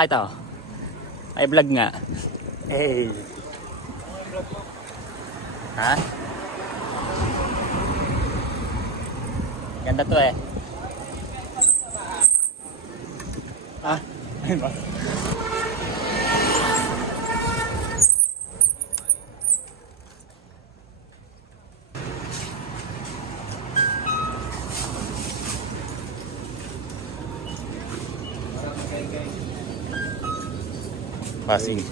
Ito. Ay vlog nga. Hey. Ha? Ganda to eh. Ha? Ayun ba? Passing.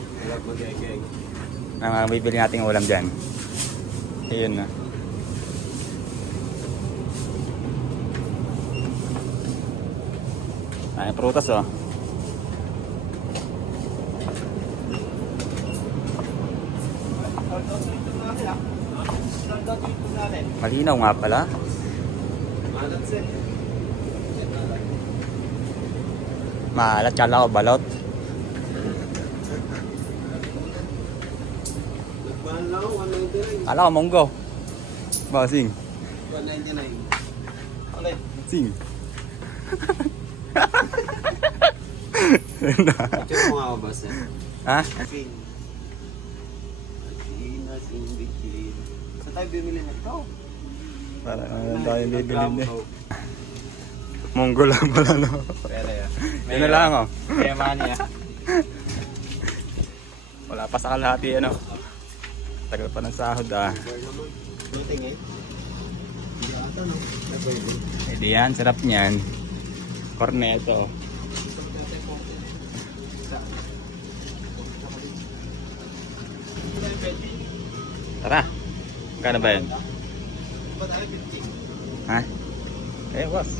Ang bibili nating ulam dyan. Ayun na. Ay, prutas oh. Malinaw nga pala. Maalat, kala ko balot. Kala ko monggo. Basing. 199. Ulit. Sing. Ito mo nga ba sir? Ha? Fin. Inas indicate. Saan tayo bumili na ito? Para tayo bibili eh. Monggo lang pala no. Pero yan. Yun na lang oh. Kaya mania. Wala pa sa kalahati ano. Tagal pa ng sahod ah. Meeting eh. Hindi ata no. Pwede yan, sarap niyan. Cornetto. Tara. Magkano ba yan? Ha? Eh, boss.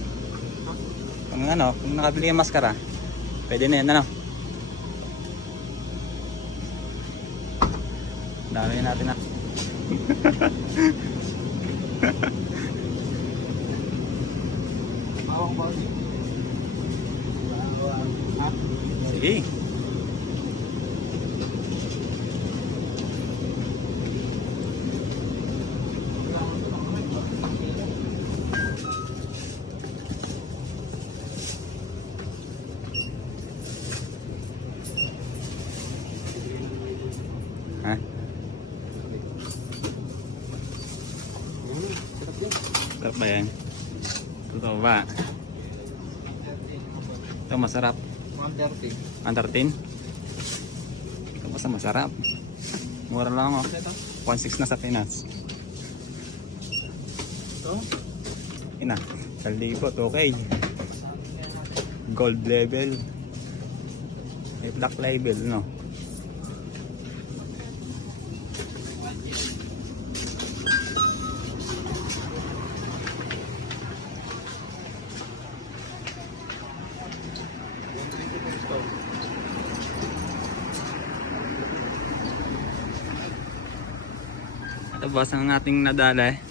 Kung ano, kung nakabili yung maskara, pwede na yan, ano? Dami natin na. Sige. Ha? Sarap ba yan? Totoo ba? Ito masarap. 130. 113? Ito basta masarap. Mura lang oh. 1.6 na sa Pinas. Ito? Ina, 1,000, okay. Gold level. May black label, no? Ito boss ang ating nadala eh.